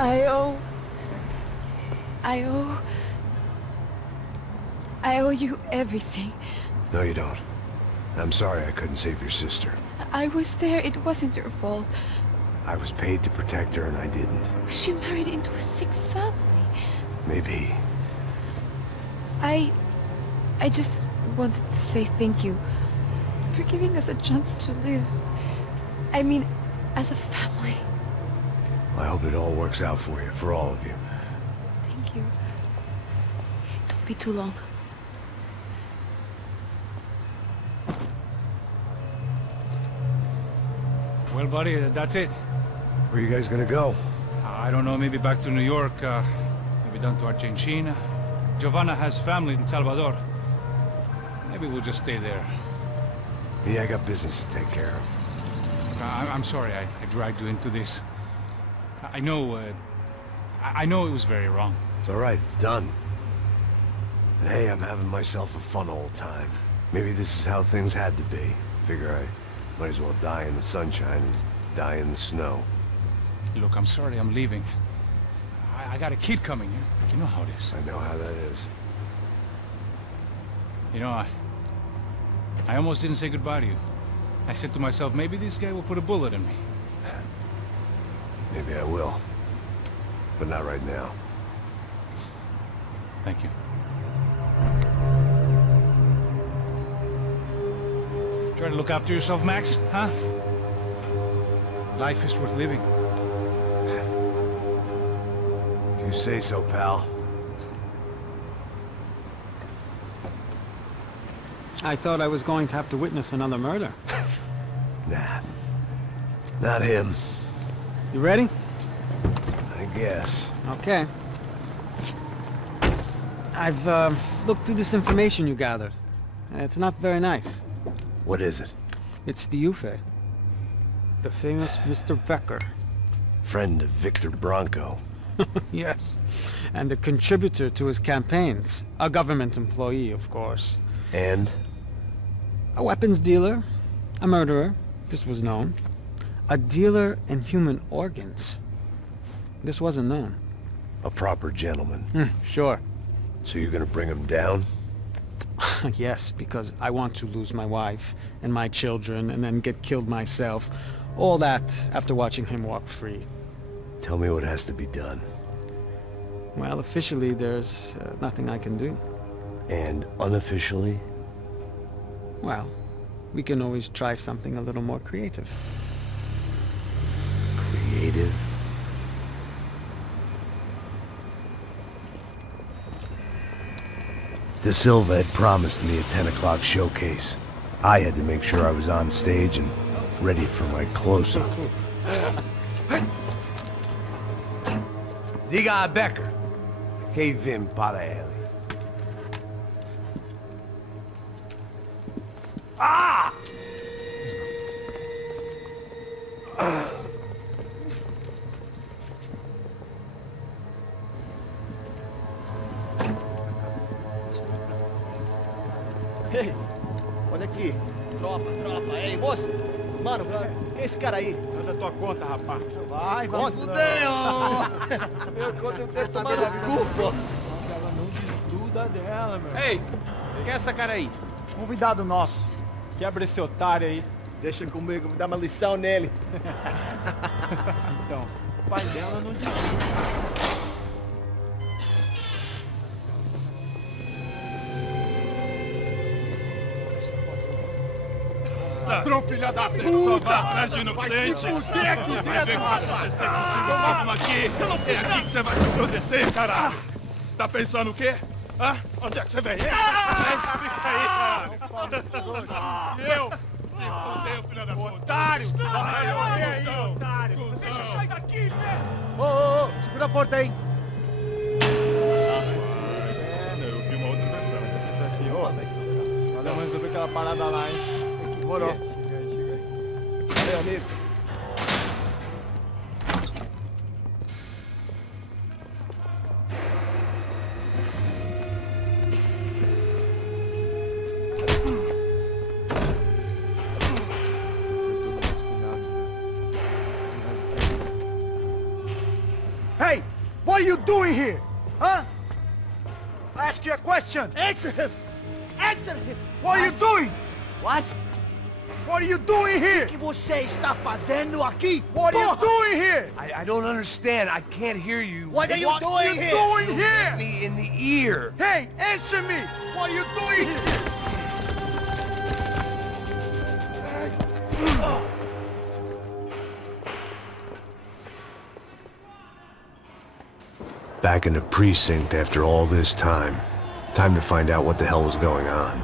I owe... I owe you everything. No, you don't. I'm sorry I couldn't save your sister. I was there. It wasn't your fault. I was paid to protect her and I didn't. She married into a sick family. Maybe. I just wanted to say thank you for giving us a chance to live. I mean, as a family. I hope it all works out for you, for all of you. Thank you. Don't be too long. Well, buddy, that's it. Where are you guys gonna go? I don't know, maybe back to New York, maybe down to Argentina. Giovanna has family in Salvador. Maybe we'll just stay there. Me, I got business to take care of. I'm sorry I dragged you into this. I know it was very wrong. It's all right, it's done. And hey, I'm having myself a fun old time. Maybe this is how things had to be. Figure I might as well die in the sunshine as die in the snow. Look, I'm sorry I'm leaving. I got a kid coming. You know how it is. I know how that is. You know, I almost didn't say goodbye to you. I said to myself, maybe this guy will put a bullet in me. Maybe I will. But not right now. Thank you. Try to look after yourself, Max, huh? Life is worth living. If you say so, pal. I thought I was going to have to witness another murder. Nah. Not him. You ready? I guess. Okay. I've looked through this information you gathered. It's not very nice. What is it? It's the UFE. The famous Mr. Becker. Friend of Victor Bronco. Yes. And a contributor to his campaigns. A government employee, of course. And? A weapons dealer. A murderer. This was known. A dealer in human organs. This wasn't known. A proper gentleman. Sure. So you're gonna bring him down? Yes, because I want to lose my wife and my children and then get killed myself. All that after watching him walk free. Tell me what has to be done. Well, officially there's nothing I can do. And unofficially? Well, we can always try something a little more creative. Creative? De Silva had promised me a 10 o'clock showcase. I had to make sure I was on stage and ready for my close-up. Diga a Becker que vim para ele. Ah! Ei, olha aqui. Tropa. Ei, moço. Mano, quem é esse cara aí? Manda tua conta, rapaz. Vai se fuder, ó! Meu conta eu tenho que tomar no cu, pô. Ela não desgruda dela, meu. Ei, quem é essa cara aí? Convidado nosso. Quebra esse otário aí. Deixa comigo, me dá uma lição nele. Então, o pai dela não desgruda. Ladrão, filha da puta! Só vai atrás de inocentes! Vai ver o que vai acontecer contigo mesmo aqui! É aqui que você vai se proteger, caralho! Tá pensando o quê? Hã? Onde é que você vem? Fica aí, caralho! Eu? Se fudeu, filha da puta! Otário! Morre aí, otário! Deixa eu sair daqui, velho! Ô, segura a porta aí! Eu vi uma outra versão. Valeu, mãe, resolver aquela parada lá, hein? Demorou. Chega aí. Valeu, amigo. Hey! What are you doing here? Huh? I ask you a question. Answer him! Answer him! What are you doing? What? What are you doing here? O que você está fazendo aqui? What are you doing here? I don't understand. I can't hear you. What are you doing here? What are you doing here? Hit me in the ear. Hey, answer me! What are you doing here? Back in the precinct after all this time. Time to find out what the hell was going on.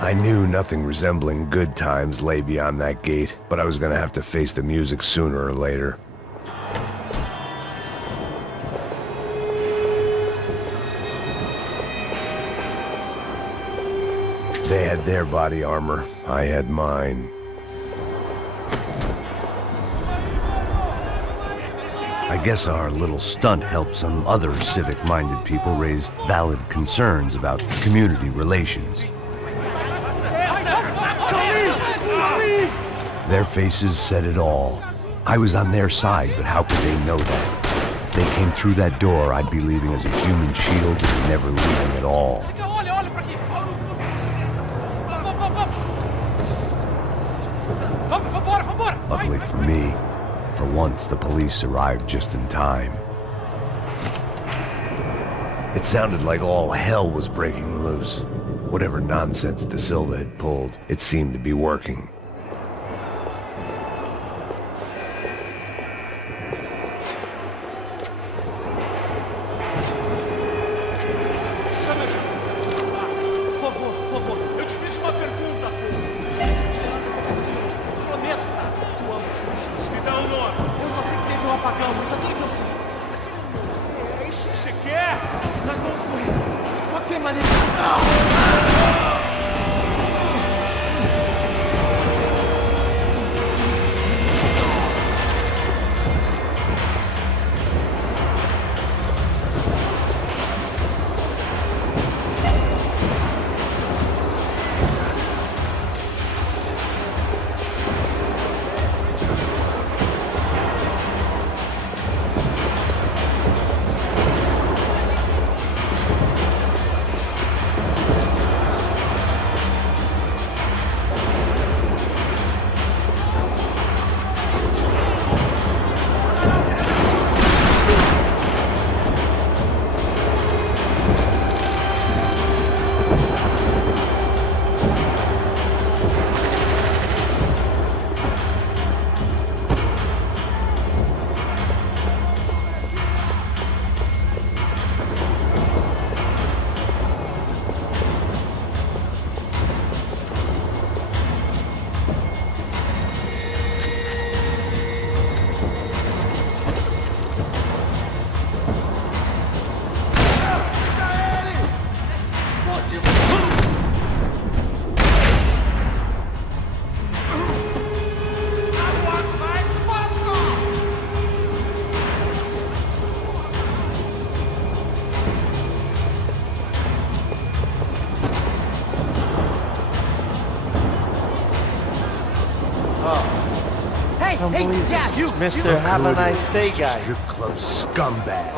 I knew nothing resembling good times lay beyond that gate, but I was gonna have to face the music sooner or later. They had their body armor, I had mine. I guess our little stunt helped some other civic-minded people raise valid concerns about community relations. Their faces said it all. I was on their side, but how could they know that? If they came through that door, I'd be leaving as a human shield and never leaving at all. Luckily for me, for once the police arrived just in time. It sounded like all hell was breaking loose. Whatever nonsense De Silva had pulled, it seemed to be working. Hey, yeah, you! Mr. Have a nice day, guy. Strip club scumbag.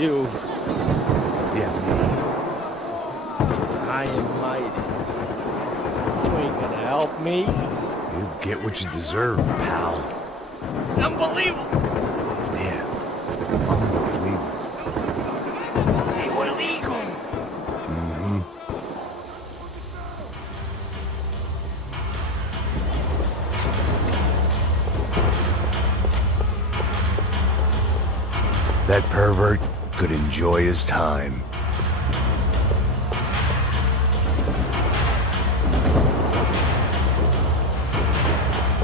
You. Yeah, I am mighty. You ain't gonna help me. you get what you deserve, pal. Unbelievable! Yeah, unbelievable. They were illegal. That pervert could enjoy his time.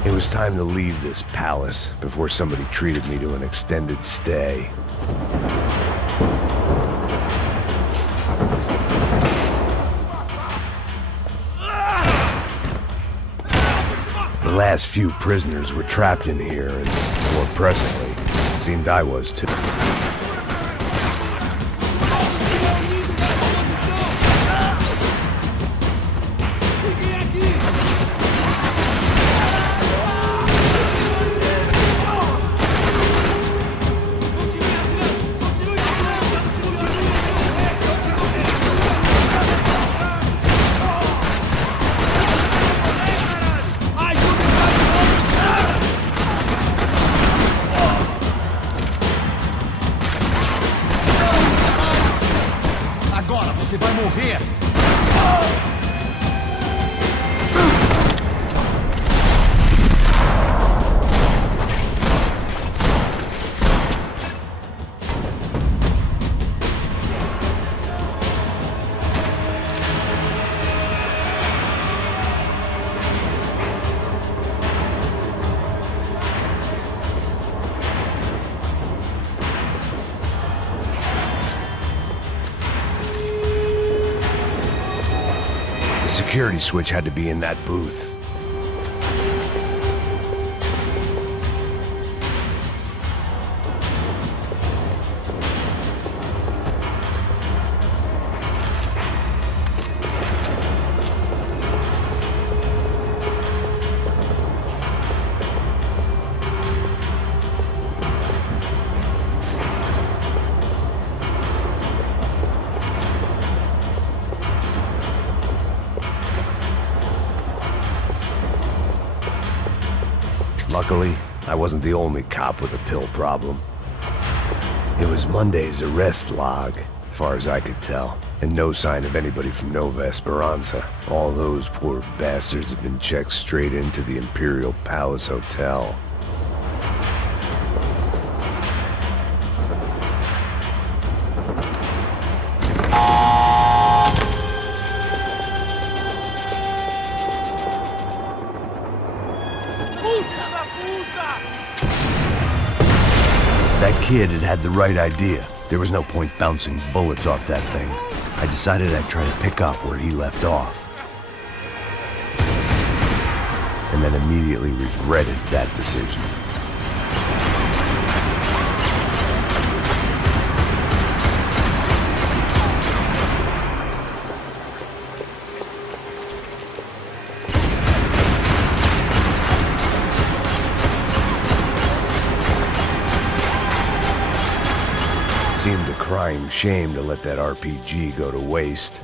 It was time to leave this palace before somebody treated me to an extended stay. The last few prisoners were trapped in here, and more pressingly, it seemed I was too. Você vai morrer! The security switch had to be in that booth. Luckily, I wasn't the only cop with a pill problem. It was Monday's arrest log, as far as I could tell, and no sign of anybody from Nova Esperanza. All those poor bastards have been checked straight into the Imperial Palace Hotel. That kid had the right idea. There was no point bouncing bullets off that thing. I decided I'd try to pick up where he left off. And then immediately regretted that decision. Seemed a crying shame to let that RPG go to waste.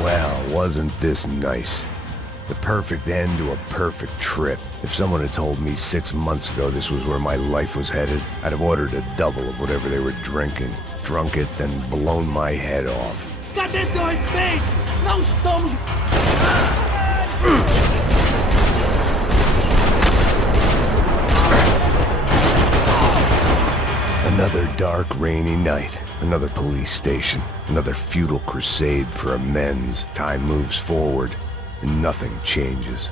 Well, wasn't this nice? The perfect end to a perfect trip. If someone had told me 6 months ago this was where my life was headed, I'd have ordered a double of whatever they were drinking. Drunk it, then blown my head off. Cadê seu respeito? Não estamos... Another dark, rainy night. Another police station. Another futile crusade for amends. Time moves forward, and nothing changes.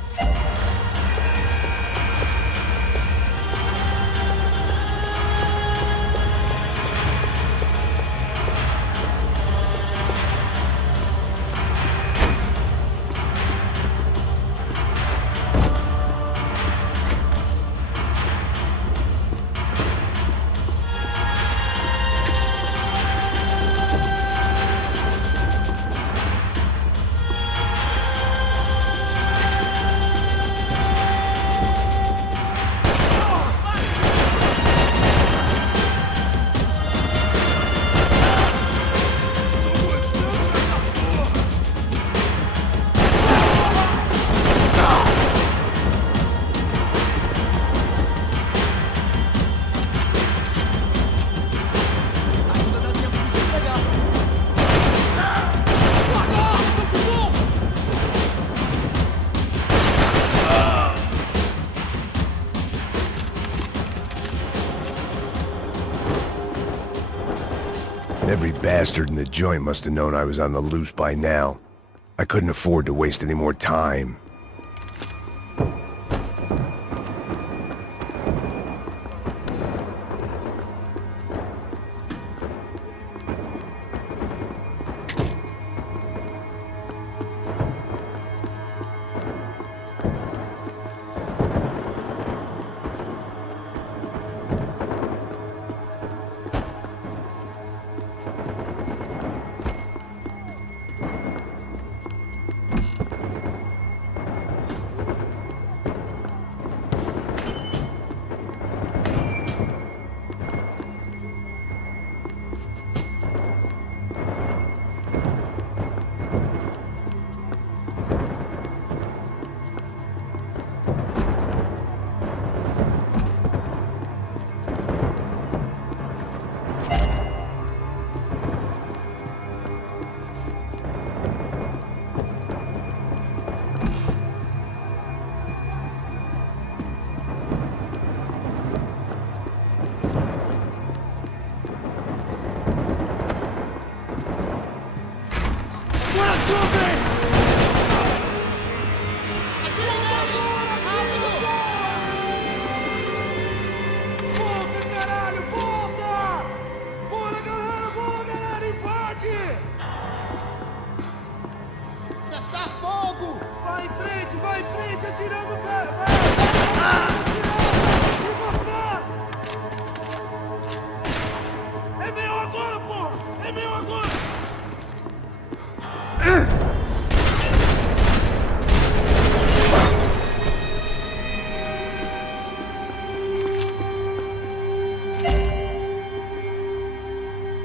Every bastard in the joint must have known I was on the loose by now. I couldn't afford to waste any more time.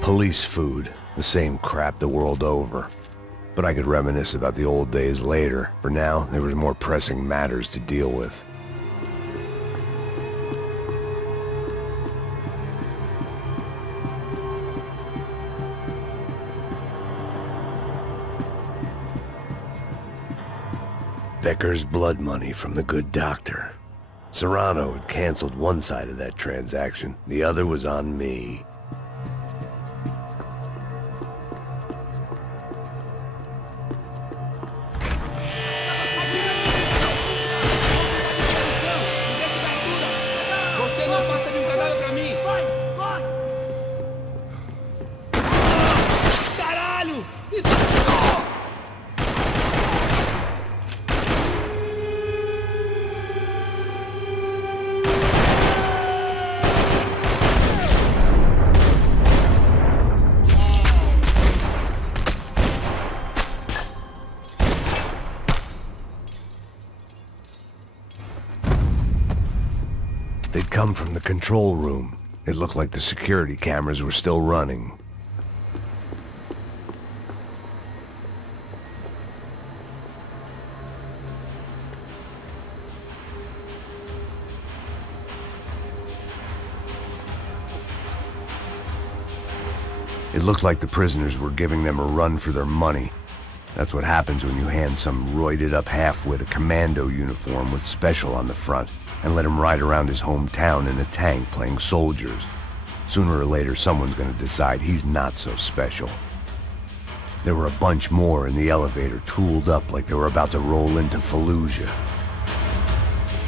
Police food, the same crap the world over. But I could reminisce about the old days later. For now, there was more pressing matters to deal with. Becker's blood money from the good doctor. Serrano had canceled one side of that transaction. The other was on me. They'd come from the control room. It looked like the security cameras were still running. It looked like the prisoners were giving them a run for their money. That's what happens when you hand some roided-up halfwit a commando uniform with special on the front and let him ride around his hometown in a tank playing soldiers. Sooner or later, someone's gonna decide he's not so special. There were a bunch more in the elevator, tooled up like they were about to roll into Fallujah.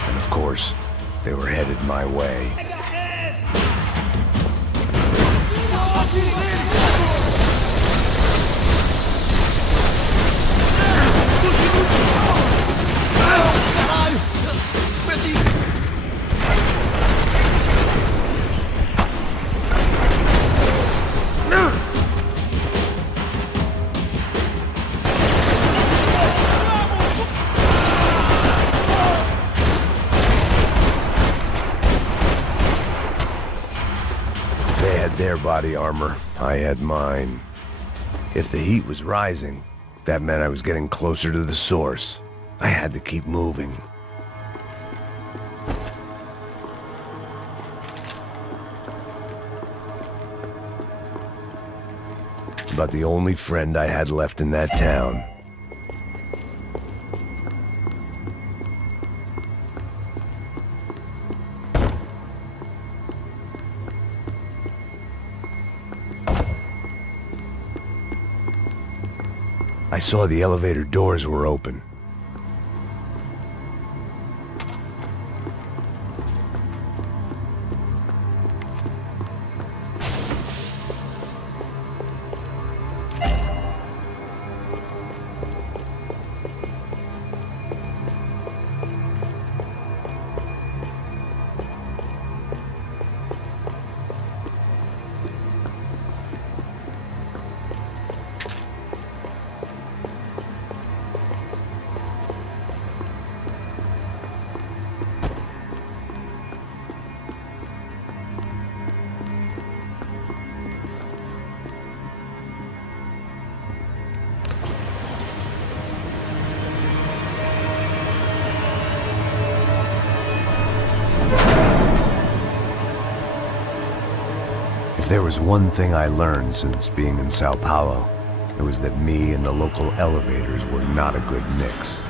And of course, they were headed my way. They had their body armor, I had mine. If the heat was rising, that meant I was getting closer to the source. I had to keep moving. About the only friend I had left in that town. I saw the elevator doors were open. If there was one thing I learned since being in Sao Paulo, it was that me and the local elevators were not a good mix.